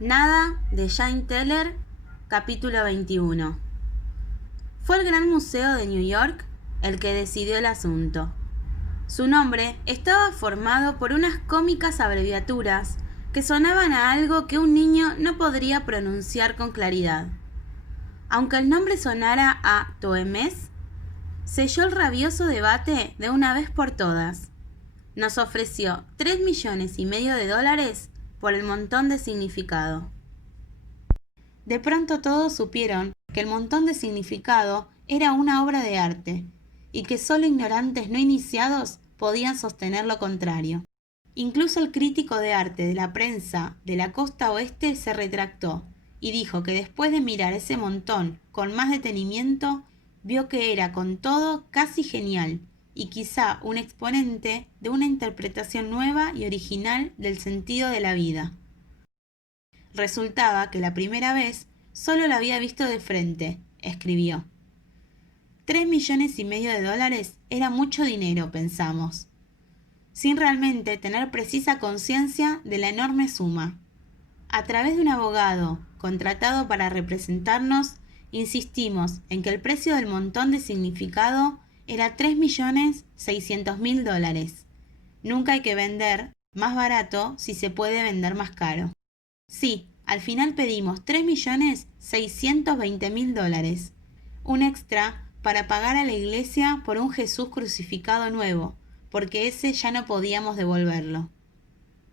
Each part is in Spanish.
Nada de Jane Teller, capítulo 21. Fue el Gran Museo de New York el que decidió el asunto. Su nombre estaba formado por unas cómicas abreviaturas que sonaban a algo que un niño no podría pronunciar con claridad. Aunque el nombre sonara a Toemes, selló el rabioso debate de una vez por todas. Nos ofreció $3,5 millones por el montón de significado. De pronto todos supieron que el montón de significado era una obra de arte, y que solo ignorantes no iniciados podían sostener lo contrario. Incluso el crítico de arte de la prensa de la costa oeste se retractó, y dijo que después de mirar ese montón con más detenimiento, vio que era con todo casi genial, y quizá un exponente de una interpretación nueva y original del sentido de la vida. Resultaba que la primera vez solo lo había visto de frente, escribió. $3,5 millones era mucho dinero, pensamos, sin realmente tener precisa conciencia de la enorme suma. A través de un abogado contratado para representarnos, insistimos en que el precio del montón de significado era $3,600,000. Nunca hay que vender más barato si se puede vender más caro. Sí, al final pedimos $3,620,000, un extra para pagar a la iglesia por un Jesús crucificado nuevo, porque ese ya no podíamos devolverlo.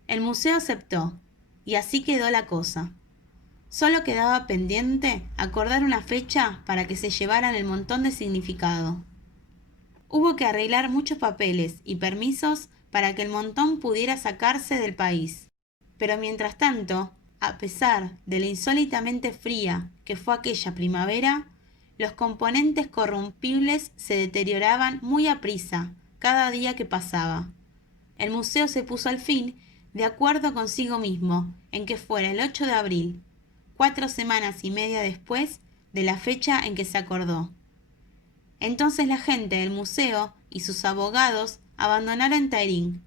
El museo aceptó, y así quedó la cosa. Solo quedaba pendiente acordar una fecha para que se llevaran el montón de significado. Hubo que arreglar muchos papeles y permisos para que el montón pudiera sacarse del país. Pero mientras tanto, a pesar de la insólitamente fría que fue aquella primavera, los componentes corrompibles se deterioraban muy aprisa cada día que pasaba. El museo se puso al fin de acuerdo consigo mismo en que fuera el 8 de abril, 4 semanas y media después de la fecha en que se acordó. Entonces la gente del museo y sus abogados abandonaron Tahrir,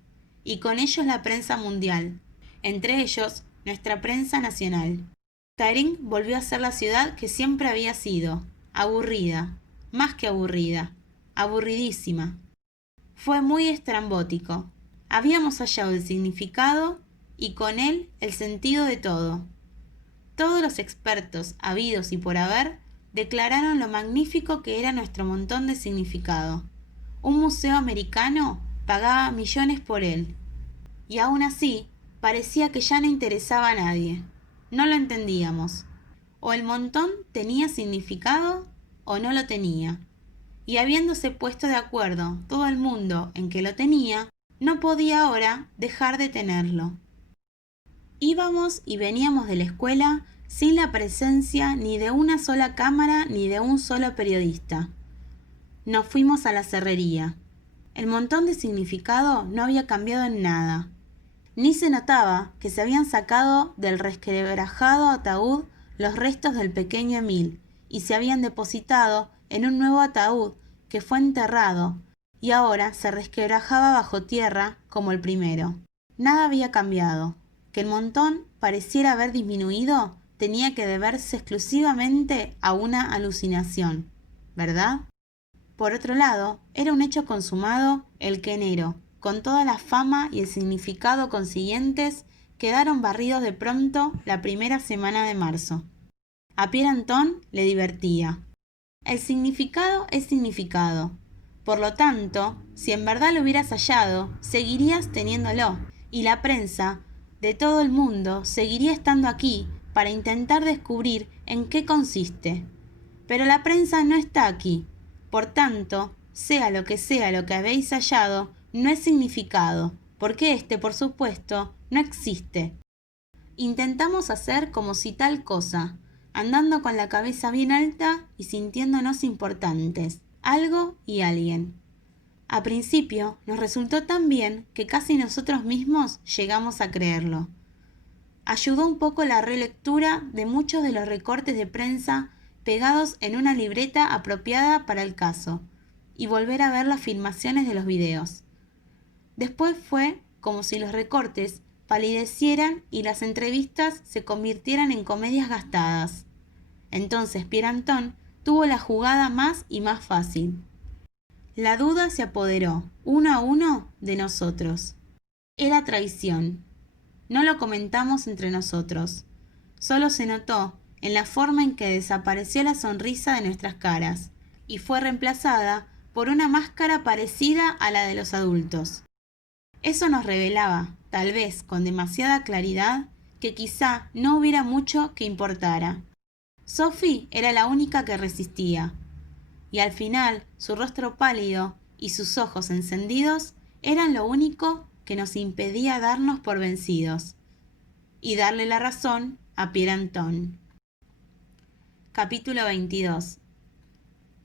y con ellos la prensa mundial, entre ellos nuestra prensa nacional. Tahrir volvió a ser la ciudad que siempre había sido, aburrida, más que aburrida, aburridísima. Fue muy estrambótico. Habíamos hallado el significado y con él el sentido de todo. Todos los expertos habidos y por haber declararon lo magnífico que era nuestro montón de significado. Un museo americano pagaba millones por él. Y aún así, parecía que ya no interesaba a nadie. No lo entendíamos. O el montón tenía significado o no lo tenía. Y habiéndose puesto de acuerdo todo el mundo en que lo tenía, no podía ahora dejar de tenerlo. Íbamos y veníamos de la escuela sin la presencia ni de una sola cámara ni de un solo periodista. Nos fuimos a la cerrería. El montón de significado no había cambiado en nada. Ni se notaba que se habían sacado del resquebrajado ataúd los restos del pequeño Emil y se habían depositado en un nuevo ataúd que fue enterrado y ahora se resquebrajaba bajo tierra como el primero. Nada había cambiado. Que el montón pareciera haber disminuido tenía que deberse exclusivamente a una alucinación, ¿verdad? Por otro lado, era un hecho consumado el que enero, con toda la fama y el significado consiguientes, quedaron barridos de pronto la primera semana de marzo. A Pierre Anton le divertía. El significado es significado. Por lo tanto, si en verdad lo hubieras hallado, seguirías teniéndolo, y la prensa de todo el mundo seguiría estando aquí para intentar descubrir en qué consiste. Pero la prensa no está aquí. Por tanto, sea lo que habéis hallado, no es significado, porque éste, por supuesto, no existe. Intentamos hacer como si tal cosa, andando con la cabeza bien alta y sintiéndonos importantes, algo y alguien. A principio nos resultó tan bien que casi nosotros mismos llegamos a creerlo. Ayudó un poco la relectura de muchos de los recortes de prensa pegados en una libreta apropiada para el caso, y volver a ver las filmaciones de los videos. Después fue como si los recortes palidecieran y las entrevistas se convirtieran en comedias gastadas. Entonces Pierre Anton tuvo la jugada más y más fácil. La duda se apoderó, uno a uno, de nosotros. Era traición. No lo comentamos entre nosotros. Solo se notó en la forma en que desapareció la sonrisa de nuestras caras y fue reemplazada por una máscara parecida a la de los adultos. Eso nos revelaba, tal vez con demasiada claridad, que quizá no hubiera mucho que importara. Sophie era la única que resistía, y al final su rostro pálido y sus ojos encendidos eran lo único que nos impedía darnos por vencidos y darle la razón a Pierre Anton. Capítulo 22.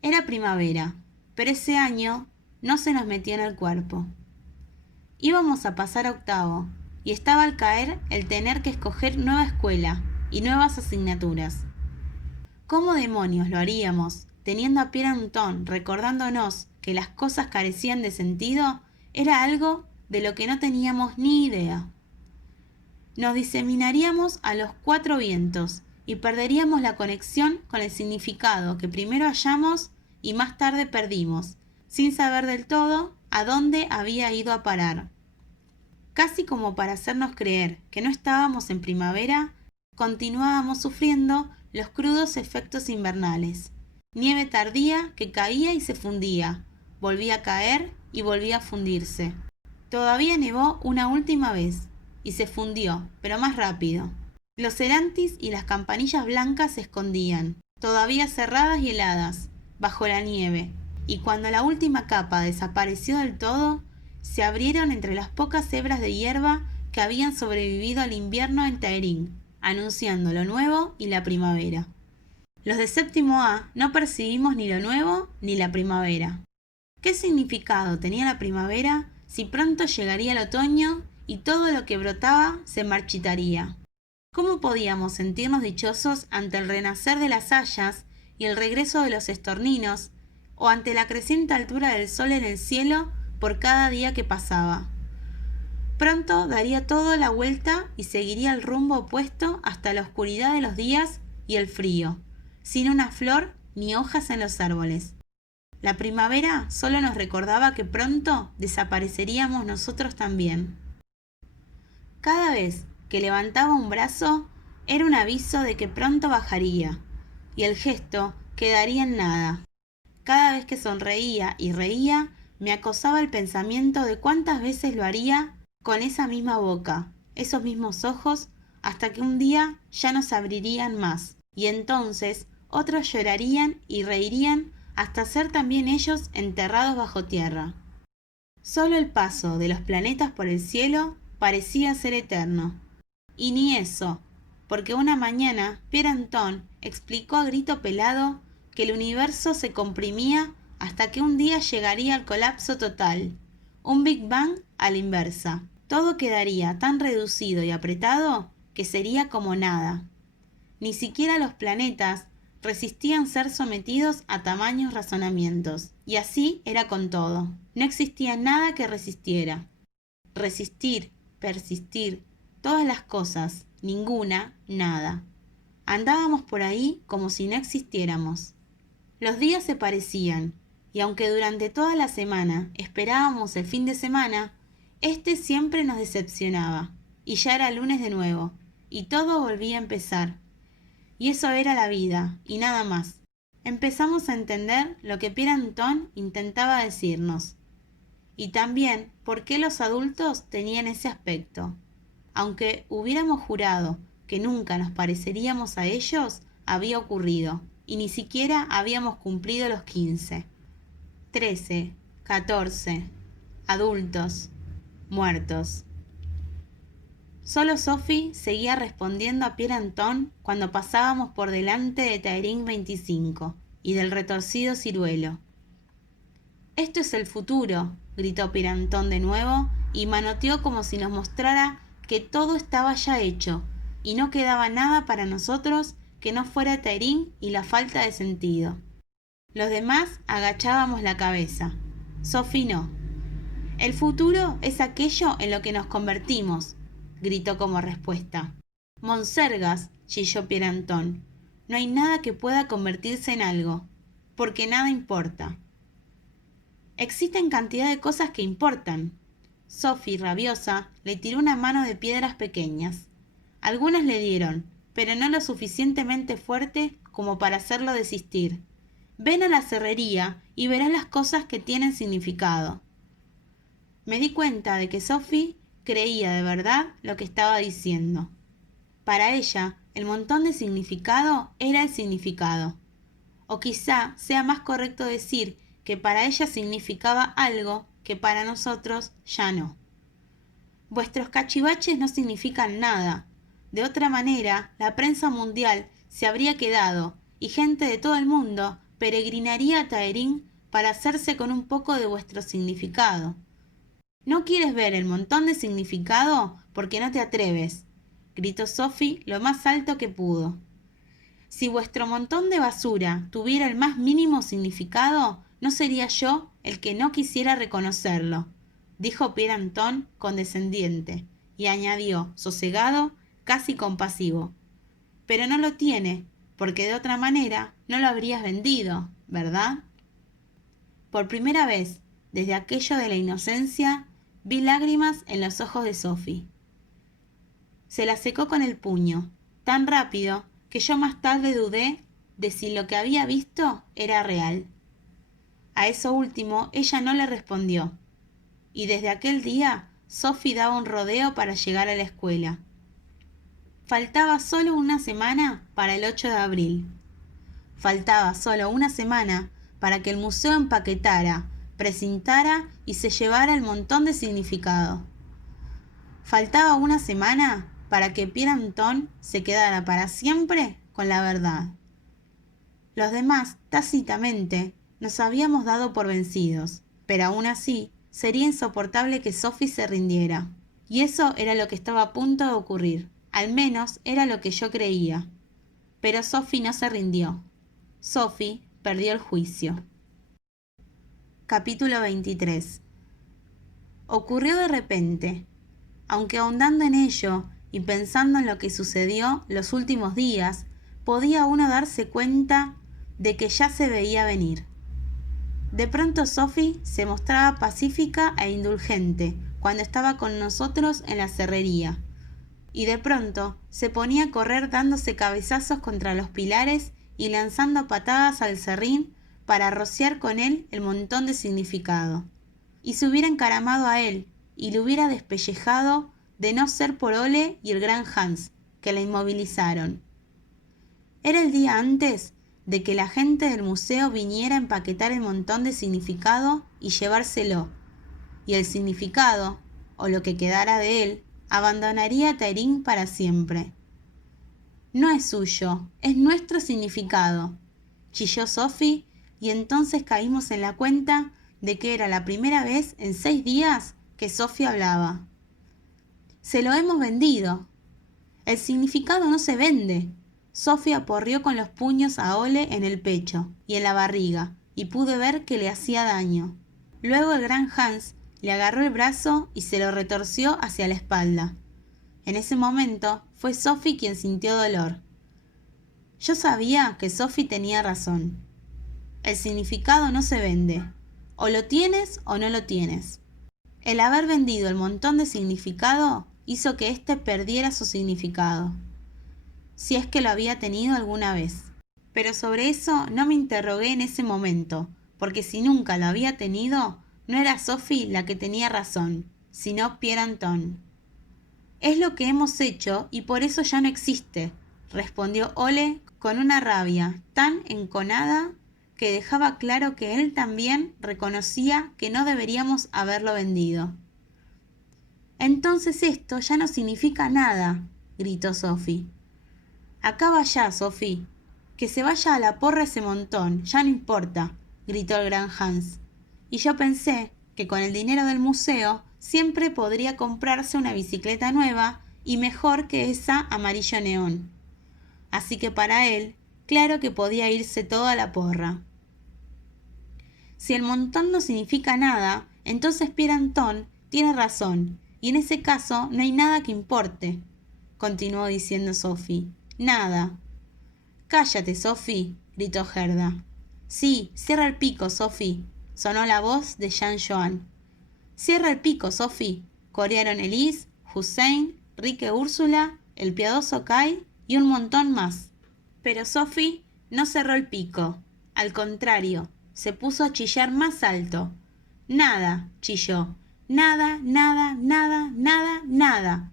Era primavera, pero ese año no se nos metió en el cuerpo. Íbamos a pasar a octavo, y estaba al caer el tener que escoger nueva escuela y nuevas asignaturas. ¿Cómo demonios lo haríamos, teniendo a Pierre Anton recordándonos que las cosas carecían de sentido? Era algo de lo que no teníamos ni idea. Nos diseminaríamos a los cuatro vientos y perderíamos la conexión con el significado que primero hallamos y más tarde perdimos, sin saber del todo a dónde había ido a parar. Casi como para hacernos creer que no estábamos en primavera, continuábamos sufriendo los crudos efectos invernales. Nieve tardía que caía y se fundía, volvía a caer y volvía a fundirse. Todavía nevó una última vez y se fundió, pero más rápido. Los cerantis y las campanillas blancas se escondían, todavía cerradas y heladas, bajo la nieve, y cuando la última capa desapareció del todo, se abrieron entre las pocas hebras de hierba que habían sobrevivido al invierno en Taërin, anunciando lo nuevo y la primavera. Los de séptimo A no percibimos ni lo nuevo ni la primavera. ¿Qué significado tenía la primavera si pronto llegaría el otoño y todo lo que brotaba se marchitaría? ¿Cómo podíamos sentirnos dichosos ante el renacer de las hayas y el regreso de los estorninos, o ante la creciente altura del sol en el cielo por cada día que pasaba? Pronto daría todo la vuelta y seguiría el rumbo opuesto hasta la oscuridad de los días y el frío, sin una flor ni hojas en los árboles. La primavera solo nos recordaba que pronto desapareceríamos nosotros también. Cada vez que levantaba un brazo era un aviso de que pronto bajaría, y el gesto quedaría en nada. Cada vez que sonreía y reía, me acosaba el pensamiento de cuántas veces lo haría con esa misma boca, esos mismos ojos, hasta que un día ya no se abrirían más, y entonces otros llorarían y reirían hasta ser también ellos enterrados bajo tierra. Solo el paso de los planetas por el cielo parecía ser eterno. Y ni eso, porque una mañana Pierre Anton explicó a grito pelado que el universo se comprimía hasta que un día llegaría al colapso total, un Big Bang a la inversa. Todo quedaría tan reducido y apretado que sería como nada. Ni siquiera los planetas resistían ser sometidos a tamaños razonamientos, y así era con todo. No existía nada que resistiera. Resistir, persistir, todas las cosas, ninguna, nada. Andábamos por ahí como si no existiéramos. Los días se parecían, y aunque durante toda la semana esperábamos el fin de semana, este siempre nos decepcionaba, y ya era lunes de nuevo, y todo volvía a empezar. Y eso era la vida, y nada más. Empezamos a entender lo que Pierre Anton intentaba decirnos, y también por qué los adultos tenían ese aspecto. Aunque hubiéramos jurado que nunca nos pareceríamos a ellos, había ocurrido, y ni siquiera habíamos cumplido los 15. 13, 14, adultos, muertos. Solo Sophie seguía respondiendo a Pierre Anton cuando pasábamos por delante de Taërin 25 y del retorcido ciruelo. «Esto es el futuro», gritó Pierre Anton de nuevo y manoteó como si nos mostrara que todo estaba ya hecho y no quedaba nada para nosotros que no fuera Taërin y la falta de sentido. Los demás agachábamos la cabeza. Sophie no. «El futuro es aquello en lo que nos convertimos», gritó como respuesta. Monsergas, chilló Pierre Anton. No hay nada que pueda convertirse en algo, porque nada importa. Existen cantidad de cosas que importan. Sophie, rabiosa, le tiró una mano de piedras pequeñas. Algunas le dieron, pero no lo suficientemente fuerte como para hacerlo desistir. Ven a la cerrería y verás las cosas que tienen significado. Me di cuenta de que Sophie creía de verdad lo que estaba diciendo. Para ella, el montón de significado era el significado. O quizá sea más correcto decir que para ella significaba algo que para nosotros ya no. Vuestros cachivaches no significan nada. De otra manera, la prensa mundial se habría quedado y gente de todo el mundo peregrinaría a Taerín para hacerse con un poco de vuestro significado. ¿No quieres ver el montón de significado porque no te atreves?, gritó Sophie lo más alto que pudo. Si vuestro montón de basura tuviera el más mínimo significado, no sería yo el que no quisiera reconocerlo, dijo Pierre Anton condescendiente, y añadió, sosegado, casi compasivo. Pero no lo tiene, porque de otra manera no lo habrías vendido, ¿verdad? Por primera vez, desde aquello de la inocencia, vi lágrimas en los ojos de Sophie. Se las secó con el puño, tan rápido que yo más tarde dudé de si lo que había visto era real. A eso último ella no le respondió, y desde aquel día Sophie daba un rodeo para llegar a la escuela. Faltaba solo una semana para el 8 de abril. Faltaba solo una semana para que el museo empaquetara, precintara y se llevara el montón de significado. Faltaba una semana para que Pierre Anton se quedara para siempre con la verdad. Los demás, tácitamente, nos habíamos dado por vencidos, pero aún así sería insoportable que Sophie se rindiera. Y eso era lo que estaba a punto de ocurrir. Al menos era lo que yo creía. Pero Sophie no se rindió. Sophie perdió el juicio. Capítulo 23. Ocurrió de repente. Aunque ahondando en ello y pensando en lo que sucedió los últimos días, podía uno darse cuenta de que ya se veía venir. De pronto Sophie se mostraba pacífica e indulgente cuando estaba con nosotros en la cerrería, y de pronto se ponía a correr dándose cabezazos contra los pilares y lanzando patadas al serrín para rociar con él el montón de significado. Y se hubiera encaramado a él y le hubiera despellejado de no ser por Ole y el gran Hans, que la inmovilizaron. Era el día antes de que la gente del museo viniera a empaquetar el montón de significado y llevárselo, y el significado, o lo que quedara de él, abandonaría Taerín para siempre. No es suyo, es nuestro significado, chilló Sophie, y entonces caímos en la cuenta de que era la primera vez en 6 días que Sophie hablaba. Se lo hemos vendido. El significado no se vende. Sophie aporrió con los puños a Ole en el pecho y en la barriga, y pude ver que le hacía daño. Luego el gran Hans le agarró el brazo y se lo retorció hacia la espalda. En ese momento fue Sophie quien sintió dolor. Yo sabía que Sophie tenía razón. El significado no se vende. O lo tienes o no lo tienes. El haber vendido el montón de significado hizo que éste perdiera su significado, si es que lo había tenido alguna vez. Pero sobre eso no me interrogué en ese momento, porque si nunca lo había tenido, no era Sophie la que tenía razón, sino Pierre Anton. Es lo que hemos hecho y por eso ya no existe, respondió Ole con una rabia tan enconada que dejaba claro que él también reconocía que no deberíamos haberlo vendido. Entonces esto ya no significa nada, gritó Sophie. Acaba ya, Sophie. Que se vaya a la porra ese montón, ya no importa, gritó el gran Hans. Y yo pensé que con el dinero del museo siempre podría comprarse una bicicleta nueva y mejor que esa amarillo neón. Así que para él, claro que podía irse todo a la porra. Si el montón no significa nada, entonces Pierre Anton tiene razón, y en ese caso no hay nada que importe, continuó diciendo Sophie. Nada. Cállate, Sophie, gritó Gerda. Sí, cierra el pico, Sophie, sonó la voz de Jean Joan. Cierra el pico, Sophie, corearon Elise, Hussein, Rique Úrsula, el piadoso Kai y un montón más. Pero Sophie no cerró el pico. Al contrario, se puso a chillar más alto. Nada, chilló. Nada, nada, nada, nada, nada.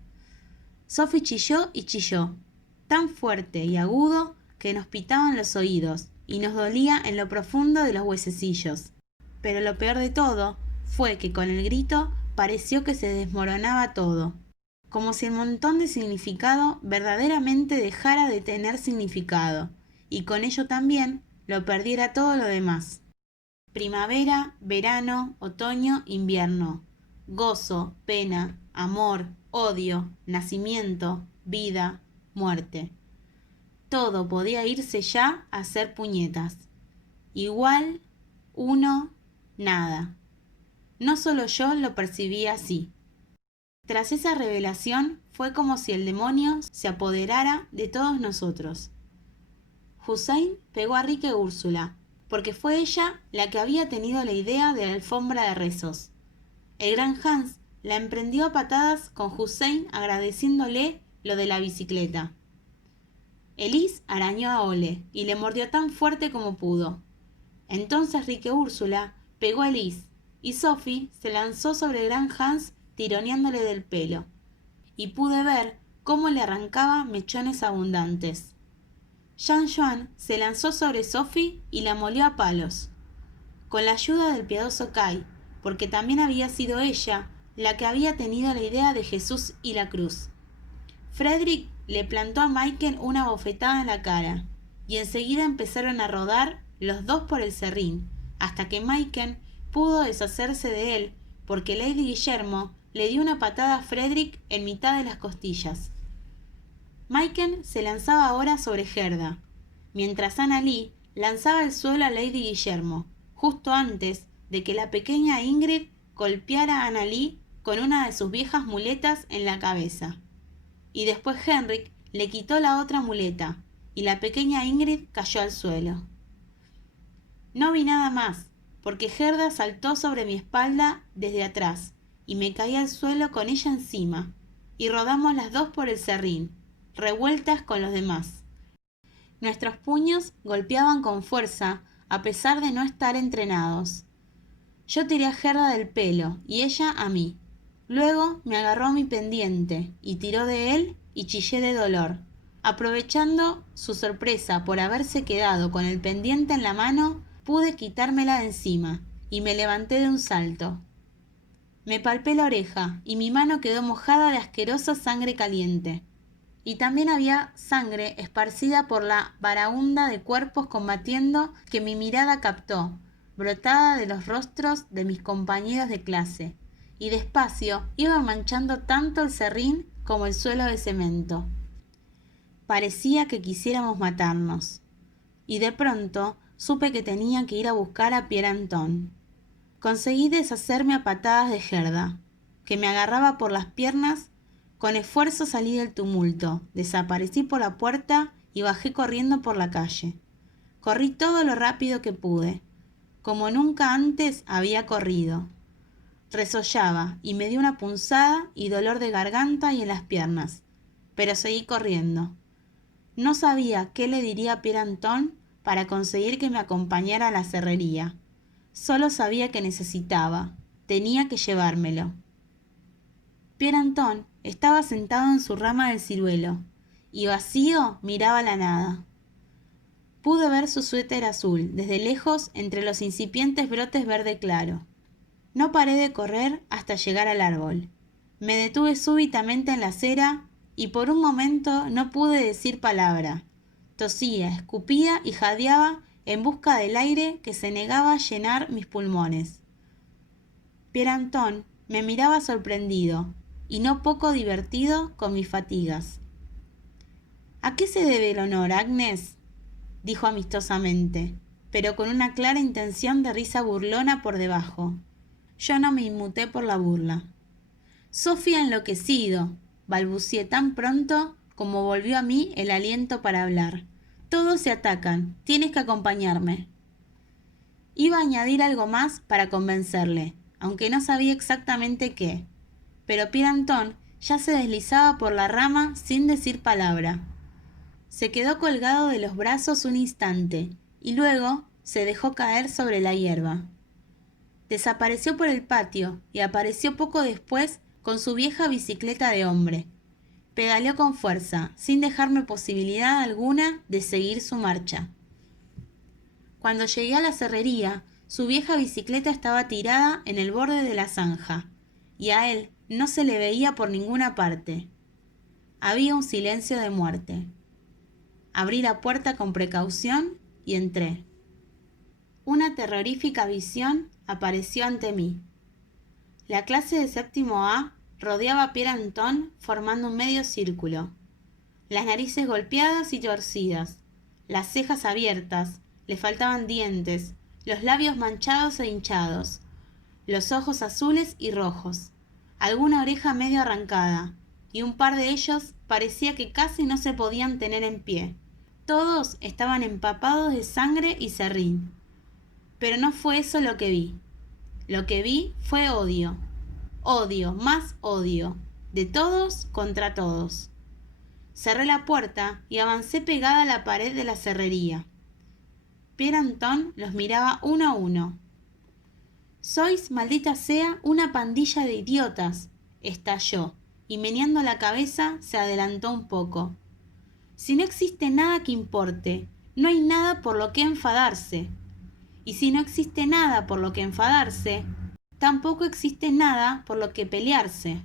Sophie chilló y chilló, tan fuerte y agudo que nos pitaban los oídos y nos dolía en lo profundo de los huesecillos. Pero lo peor de todo fue que con el grito pareció que se desmoronaba todo, como si el montón de significado verdaderamente dejara de tener significado, y con ello también lo perdiera todo lo demás. Primavera, verano, otoño, invierno. Gozo, pena, amor, odio, nacimiento, vida, muerte. Todo podía irse ya a hacer puñetas. Igual, uno, nada. No solo yo lo percibía así. Tras esa revelación fue como si el demonio se apoderara de todos nosotros. Hussein pegó a Rique Úrsula, porque fue ella la que había tenido la idea de la alfombra de rezos. El gran Hans la emprendió a patadas con Hussein agradeciéndole lo de la bicicleta. Elise arañó a Ole y le mordió tan fuerte como pudo. Entonces Rique Úrsula pegó a Elise y Sophie se lanzó sobre el gran Hans tironeándole del pelo, y pude ver cómo le arrancaba mechones abundantes. Jean Joan se lanzó sobre Sophie y la molió a palos, con la ayuda del piadoso Kai, porque también había sido ella la que había tenido la idea de Jesús y la cruz. Frederick le plantó a Michael una bofetada en la cara, y enseguida empezaron a rodar los dos por el serrín, hasta que Michael pudo deshacerse de él, porque Lady Guillermo le dio una patada a Frederick en mitad de las costillas. Michael se lanzaba ahora sobre Gerda, mientras Annalie lanzaba al suelo a Lady Guillermo, justo antes de que la pequeña Ingrid golpeara a Annalie con una de sus viejas muletas en la cabeza. Y después Henrik le quitó la otra muleta, y la pequeña Ingrid cayó al suelo. No vi nada más, porque Gerda saltó sobre mi espalda desde atrás, y me caí al suelo con ella encima, y rodamos las dos por el serrín, revueltas con los demás. Nuestros puños golpeaban con fuerza, a pesar de no estar entrenados. Yo tiré a Gerda del pelo, y ella a mí. Luego me agarró a mi pendiente, y tiró de él, y chillé de dolor. Aprovechando su sorpresa por haberse quedado con el pendiente en la mano, pude quitármela de encima, y me levanté de un salto. Me palpé la oreja, y mi mano quedó mojada de asquerosa sangre caliente. Y también había sangre esparcida por la baraúnda de cuerpos combatiendo que mi mirada captó, brotada de los rostros de mis compañeros de clase, y despacio iba manchando tanto el serrín como el suelo de cemento. Parecía que quisiéramos matarnos, y de pronto supe que tenía que ir a buscar a Pierre Anton. Conseguí deshacerme a patadas de Gerda, que me agarraba por las piernas. Con esfuerzo salí del tumulto, desaparecí por la puerta y bajé corriendo por la calle. Corrí todo lo rápido que pude, como nunca antes había corrido. Resollaba y me dio una punzada y dolor de garganta y en las piernas, pero seguí corriendo. No sabía qué le diría a Pierre Anton para conseguir que me acompañara a la serrería. Solo sabía que tenía que llevármelo. Pierre Anton estaba sentado en su rama del ciruelo, y vacío miraba la nada. Pude ver su suéter azul desde lejos entre los incipientes brotes verde claro. No paré de correr hasta llegar al árbol. Me detuve súbitamente en la acera y por un momento no pude decir palabra. Tosía, escupía y jadeaba en busca del aire que se negaba a llenar mis pulmones. Pierre Anton me miraba sorprendido y no poco divertido con mis fatigas. ¿A qué se debe el honor, Agnes?, dijo amistosamente, pero con una clara intención de risa burlona por debajo. Yo no me inmuté por la burla. Sophie ha enloquecido, balbucié tan pronto como volvió a mí el aliento para hablar. Todos se atacan, tienes que acompañarme. Iba a añadir algo más para convencerle, aunque no sabía exactamente qué. Pero Pierre Anton ya se deslizaba por la rama sin decir palabra. Se quedó colgado de los brazos un instante y luego se dejó caer sobre la hierba. Desapareció por el patio y apareció poco después con su vieja bicicleta de hombre. Pedaleó con fuerza, sin dejarme posibilidad alguna de seguir su marcha. Cuando llegué a la cerrería, su vieja bicicleta estaba tirada en el borde de la zanja, y a él no se le veía por ninguna parte. Había un silencio de muerte. Abrí la puerta con precaución y entré. Una terrorífica visión apareció ante mí. La clase de séptimo A rodeaba a Pierre Anton formando un medio círculo. Las narices golpeadas y torcidas, las cejas abiertas, le faltaban dientes, los labios manchados e hinchados, los ojos azules y rojos, alguna oreja medio arrancada, y un par de ellos parecía que casi no se podían tener en pie. Todos estaban empapados de sangre y serrín. Pero no fue eso lo que vi. Lo que vi fue odio. Odio, más odio. De todos contra todos. Cerré la puerta y avancé pegada a la pared de la cerrería. Pierre Anton los miraba uno a uno. «Sois, maldita sea, una pandilla de idiotas», estalló, y meneando la cabeza se adelantó un poco. «Si no existe nada que importe, no hay nada por lo que enfadarse. Y si no existe nada por lo que enfadarse, tampoco existe nada por lo que pelearse».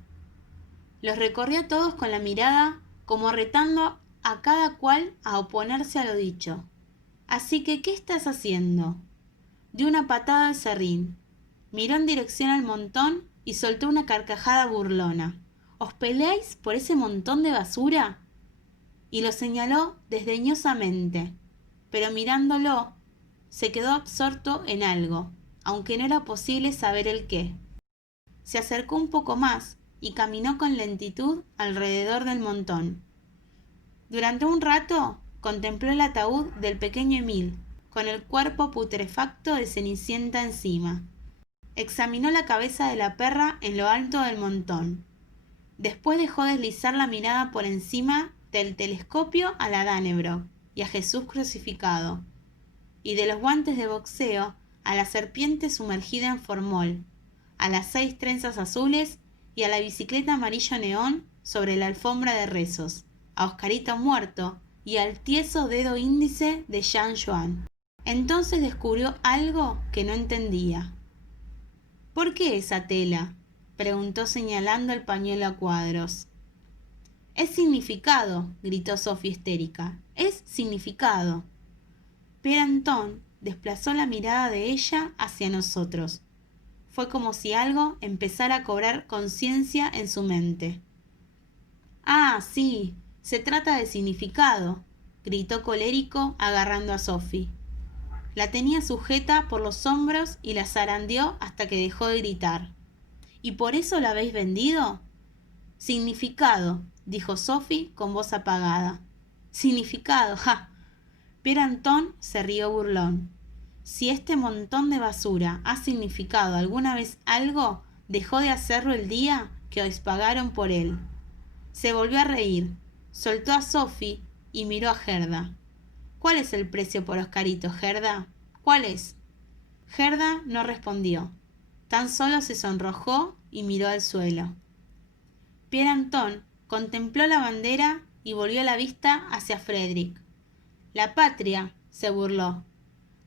Los recorrió a todos con la mirada, como retando a cada cual a oponerse a lo dicho. «Así que, ¿qué estás haciendo?». Dio una patada al serrín. Miró en dirección al montón y soltó una carcajada burlona. «¿Os peleáis por ese montón de basura?». Y lo señaló desdeñosamente, pero mirándolo, se quedó absorto en algo, aunque no era posible saber el qué. Se acercó un poco más y caminó con lentitud alrededor del montón. Durante un rato contempló el ataúd del pequeño Emil, con el cuerpo putrefacto de Cenicienta encima. Examinó la cabeza de la perra en lo alto del montón. Después dejó deslizar la mirada por encima del telescopio a la Dannebrog y a Jesús crucificado, y de los guantes de boxeo a la serpiente sumergida en formol, a las 6 trenzas azules y a la bicicleta amarillo neón sobre la alfombra de rezos, a Oscarito muerto y al tieso dedo índice de Jean Joan. Entonces descubrió algo que no entendía. «¿Por qué esa tela?», preguntó señalando el pañuelo a cuadros. «Es significado», gritó Sophie histérica. «Es significado». Pierre Anton desplazó la mirada de ella hacia nosotros. Fue como si algo empezara a cobrar conciencia en su mente. «Ah, sí, se trata de significado», gritó colérico agarrando a Sophie. La tenía sujeta por los hombros y la zarandeó hasta que dejó de gritar. «¿Y por eso la habéis vendido?». «Significado», dijo Sophie con voz apagada. «Significado, ja». Pierre Anton se rió burlón. «Si este montón de basura ha significado alguna vez algo, dejó de hacerlo el día que os pagaron por él». Se volvió a reír, soltó a Sophie y miró a Gerda. «¿Cuál es el precio por Oscarito, Gerda? ¿Cuál es?». Gerda no respondió, tan solo se sonrojó y miró al suelo. Pierre Anton contempló la bandera y volvió la vista hacia Frederick. «La patria», se burló.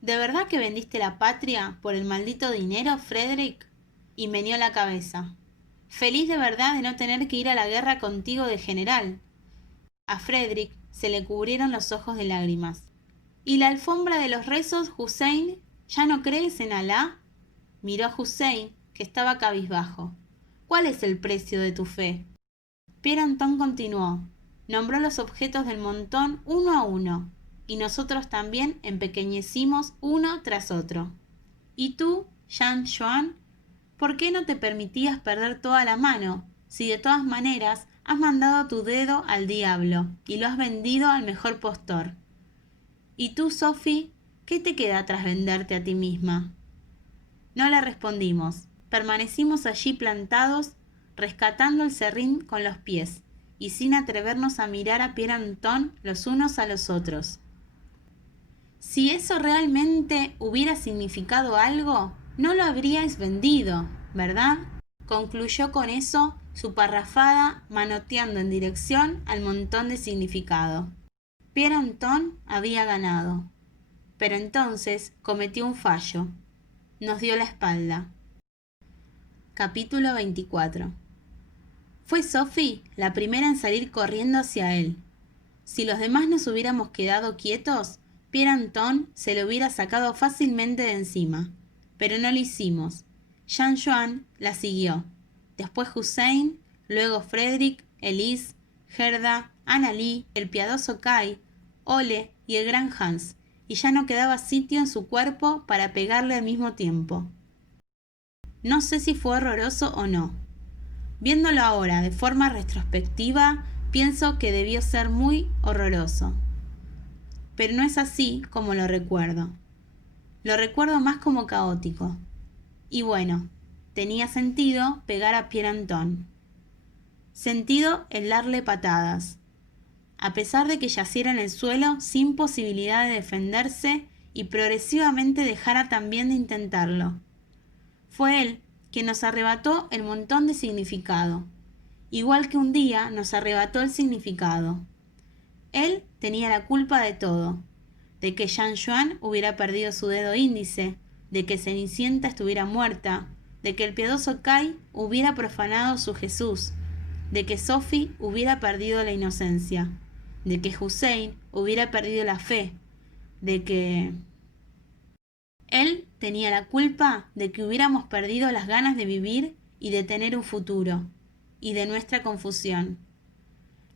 «¿De verdad que vendiste la patria por el maldito dinero, Frederick?». Y meneó la cabeza. «Feliz de verdad de no tener que ir a la guerra contigo de general». A Frederick se le cubrieron los ojos de lágrimas. «¿Y la alfombra de los rezos, Hussein? ¿Ya no crees en Alá?». Miró a Hussein, que estaba cabizbajo. «¿Cuál es el precio de tu fe?». Pierre Anton continuó. Nombró los objetos del montón uno a uno, y nosotros también empequeñecimos uno tras otro. «¿Y tú, Jean Joan, por qué no te permitías perder toda la mano, si de todas maneras has mandado tu dedo al diablo y lo has vendido al mejor postor? ¿Y tú, Sophie, qué te queda tras venderte a ti misma? No le respondimos. Permanecimos allí plantados, rescatando el serrín con los pies, y sin atrevernos a mirar a Pierre Anton los unos a los otros. Si eso realmente hubiera significado algo, no lo habríais vendido, ¿verdad? Concluyó con eso su parrafada, manoteando en dirección al montón de significado. Pierre Anton había ganado, pero entonces cometió un fallo. Nos dio la espalda. Capítulo 24. Fue Sophie la primera en salir corriendo hacia él. Si los demás nos hubiéramos quedado quietos, Pierre Anton se lo hubiera sacado fácilmente de encima, pero no lo hicimos. Jean Juan la siguió, después Hussein, luego Frederick, Elise, Gerda, Annalie, el piadoso Kai, Ole y el gran Hans, y ya no quedaba sitio en su cuerpo para pegarle al mismo tiempo. No sé si fue horroroso o no. Viéndolo ahora de forma retrospectiva, pienso que debió ser muy horroroso. Pero no es así como lo recuerdo. Lo recuerdo más como caótico. Y bueno, tenía sentido pegar a Pierre Anton. Sentido el darle patadas. A pesar de que yaciera en el suelo sin posibilidad de defenderse y progresivamente dejara también de intentarlo. Fue él quien nos arrebató el montón de significado, igual que un día nos arrebató el significado. Él tenía la culpa de todo, de que Jean Juan hubiera perdido su dedo índice, de que Cenicienta estuviera muerta, de que el piadoso Kai hubiera profanado su Jesús, de que Sophie hubiera perdido la inocencia, de que Hussein hubiera perdido la fe, de que... Él tenía la culpa de que hubiéramos perdido las ganas de vivir y de tener un futuro, y de nuestra confusión.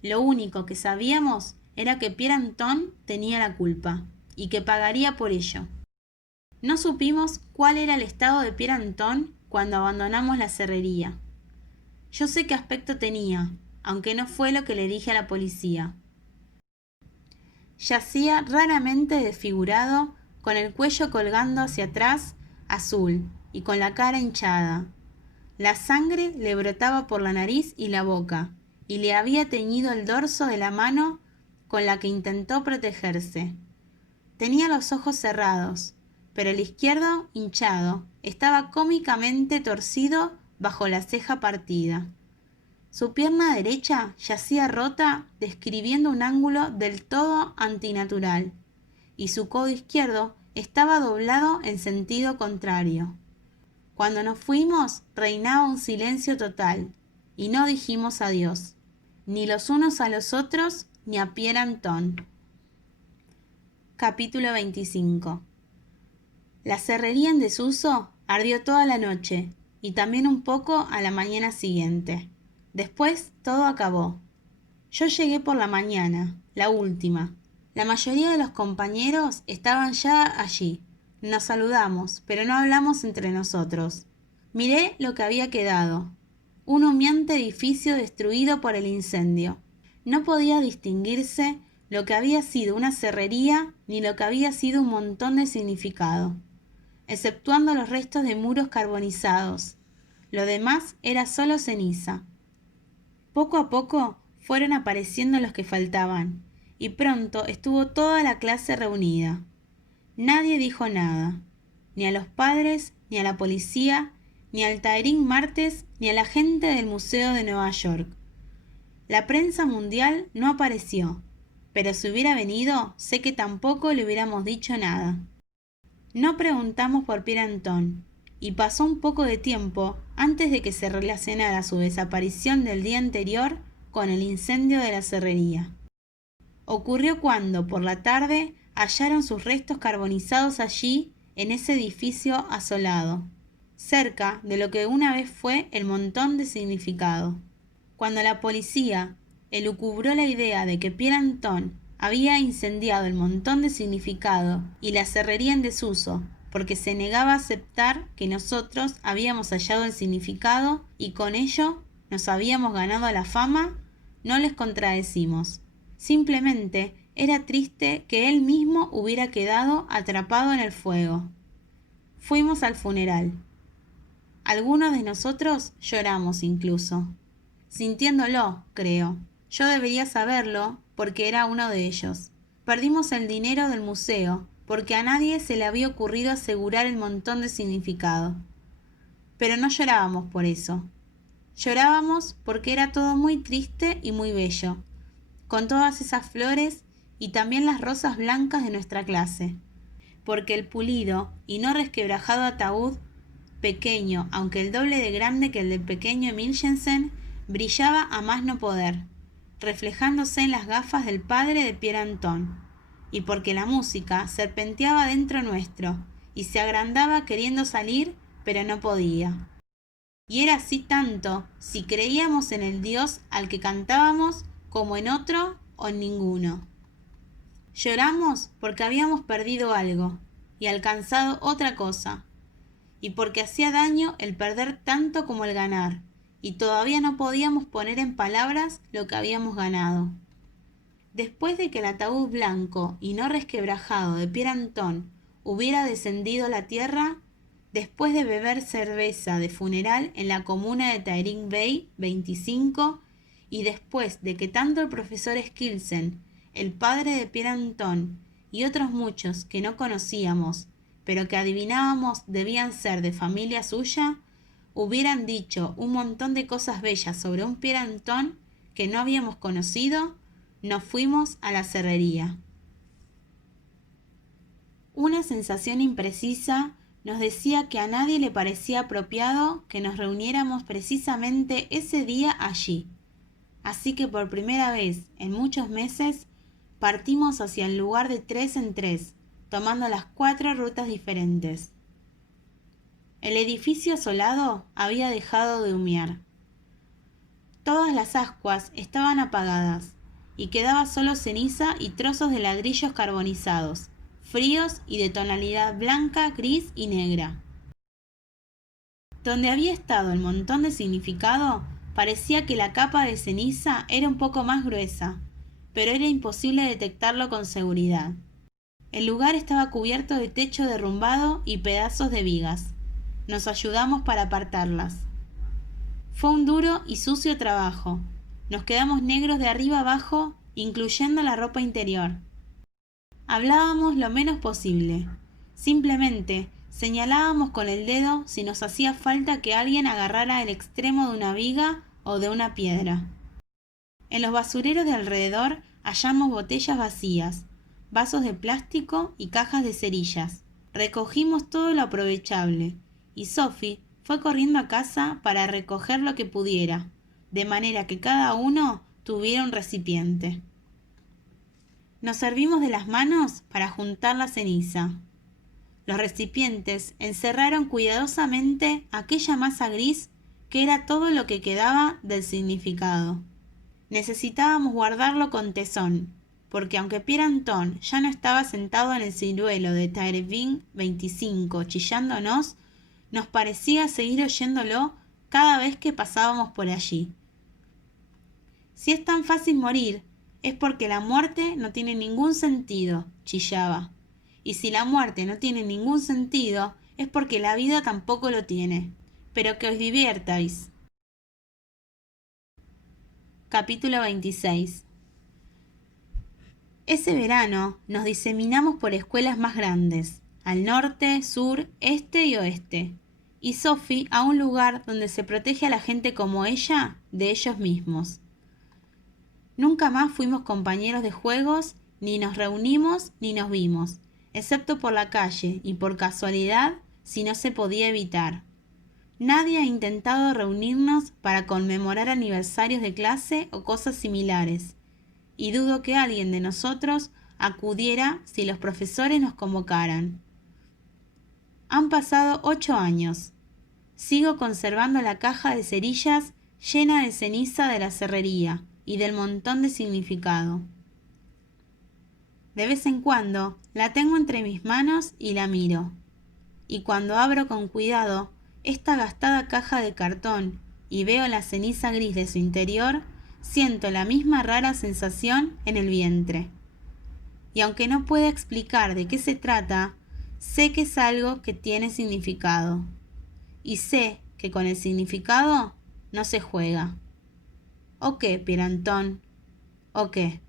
Lo único que sabíamos era que Pierre Anton tenía la culpa, y que pagaría por ello. No supimos cuál era el estado de Pierre Anton cuando abandonamos la cerrería. Yo sé qué aspecto tenía, aunque no fue lo que le dije a la policía. Yacía raramente desfigurado, con el cuello colgando hacia atrás, azul, y con la cara hinchada. La sangre le brotaba por la nariz y la boca, y le había teñido el dorso de la mano con la que intentó protegerse. Tenía los ojos cerrados, pero el izquierdo, hinchado, estaba cómicamente torcido bajo la ceja partida. Su pierna derecha yacía rota, describiendo un ángulo del todo antinatural, y su codo izquierdo estaba doblado en sentido contrario. Cuando nos fuimos, reinaba un silencio total, y no dijimos adiós, ni los unos a los otros, ni a Pierre Anton. Capítulo 25. La cerrería en desuso ardió toda la noche, y también un poco a la mañana siguiente. Después todo acabó. Yo llegué por la mañana, la última. La mayoría de los compañeros estaban ya allí. Nos saludamos, pero no hablamos entre nosotros. Miré lo que había quedado. Un humeante edificio destruido por el incendio. No podía distinguirse lo que había sido una cerrería ni lo que había sido un montón de significado, exceptuando los restos de muros carbonizados. Lo demás era solo ceniza. Poco a poco fueron apareciendo los que faltaban, y pronto estuvo toda la clase reunida. Nadie dijo nada, ni a los padres, ni a la policía, ni al Tahrir Martes, ni a la gente del Museo de Nueva York. La prensa mundial no apareció, pero si hubiera venido, sé que tampoco le hubiéramos dicho nada. No preguntamos por Pierre Anton, y pasó un poco de tiempo antes de que se relacionara su desaparición del día anterior con el incendio de la cerrería. Ocurrió cuando, por la tarde, hallaron sus restos carbonizados allí, en ese edificio asolado, cerca de lo que una vez fue el montón de significado. Cuando la policía elucubró la idea de que Pierre Anton había incendiado el montón de significado y la cerrería en desuso, porque se negaba a aceptar que nosotros habíamos hallado el significado y con ello nos habíamos ganado la fama, no les contradecimos. Simplemente era triste que él mismo hubiera quedado atrapado en el fuego. Fuimos al funeral. Algunos de nosotros lloramos incluso. Sintiéndolo, creo. Yo debería saberlo porque era uno de ellos. Perdimos el dinero del museo porque a nadie se le había ocurrido asegurar el montón de significado. Pero no llorábamos por eso. Llorábamos porque era todo muy triste y muy bello, con todas esas flores y también las rosas blancas de nuestra clase. Porque el pulido y no resquebrajado ataúd, pequeño, aunque el doble de grande que el del pequeño Emil Jensen, brillaba a más no poder, reflejándose en las gafas del padre de Pierre Anton, y porque la música serpenteaba dentro nuestro, y se agrandaba queriendo salir, pero no podía. Y era así tanto si creíamos en el Dios al que cantábamos como en otro o en ninguno. Lloramos porque habíamos perdido algo y alcanzado otra cosa, y porque hacía daño el perder tanto como el ganar, y todavía no podíamos poner en palabras lo que habíamos ganado. Después de que el ataúd blanco y no resquebrajado de Pierre Anton hubiera descendido a la tierra, después de beber cerveza de funeral en la comuna de Taring Bay 25, y después de que tanto el profesor Skilsen, el padre de Pierre Anton y otros muchos que no conocíamos, pero que adivinábamos debían ser de familia suya, hubieran dicho un montón de cosas bellas sobre un Pierre Anton que no habíamos conocido, nos fuimos a la cerrería. Una sensación imprecisa nos decía que a nadie le parecía apropiado que nos reuniéramos precisamente ese día allí. Así que por primera vez en muchos meses partimos hacia el lugar de 3 en 3, tomando las 4 rutas diferentes. El edificio asolado había dejado de humear. Todas las ascuas estaban apagadas y quedaba solo ceniza y trozos de ladrillos carbonizados, fríos y de tonalidad blanca, gris y negra. Donde había estado el montón de significado, parecía que la capa de ceniza era un poco más gruesa, pero era imposible detectarlo con seguridad. El lugar estaba cubierto de techo derrumbado y pedazos de vigas. Nos ayudamos para apartarlas. Fue un duro y sucio trabajo. Nos quedamos negros de arriba abajo, incluyendo la ropa interior. Hablábamos lo menos posible. Simplemente señalábamos con el dedo si nos hacía falta que alguien agarrara el extremo de una viga o de una piedra. En los basureros de alrededor hallamos botellas vacías, vasos de plástico y cajas de cerillas. Recogimos todo lo aprovechable, y Sophie fue corriendo a casa para recoger lo que pudiera, de manera que cada uno tuviera un recipiente. Nos servimos de las manos para juntar la ceniza. Los recipientes encerraron cuidadosamente aquella masa gris que era todo lo que quedaba del significado. Necesitábamos guardarlo con tesón, porque aunque Pierre Anton ya no estaba sentado en el ciruelo de Taring 25 chillándonos, nos parecía seguir oyéndolo cada vez que pasábamos por allí. Si es tan fácil morir, es porque la muerte no tiene ningún sentido, chillaba. Y si la muerte no tiene ningún sentido, es porque la vida tampoco lo tiene. Pero que os diviertáis. Capítulo 26. Ese verano nos diseminamos por escuelas más grandes, al norte, sur, este y oeste, y Sophie a un lugar donde se protege a la gente como ella de ellos mismos. Nunca más fuimos compañeros de juegos, ni nos reunimos ni nos vimos, excepto por la calle y por casualidad si no se podía evitar. Nadie ha intentado reunirnos para conmemorar aniversarios de clase o cosas similares, y dudo que alguien de nosotros acudiera si los profesores nos convocaran. Han pasado 8 años. Sigo conservando la caja de cerillas llena de ceniza de la cerrería y del montón de significado. De vez en cuando la tengo entre mis manos y la miro. Y cuando abro con cuidado esta gastada caja de cartón y veo la ceniza gris de su interior, siento la misma rara sensación en el vientre. Y aunque no pueda explicar de qué se trata, sé que es algo que tiene significado. Y sé que con el significado no se juega. ¿O qué, Pierre Anton? ¿O qué?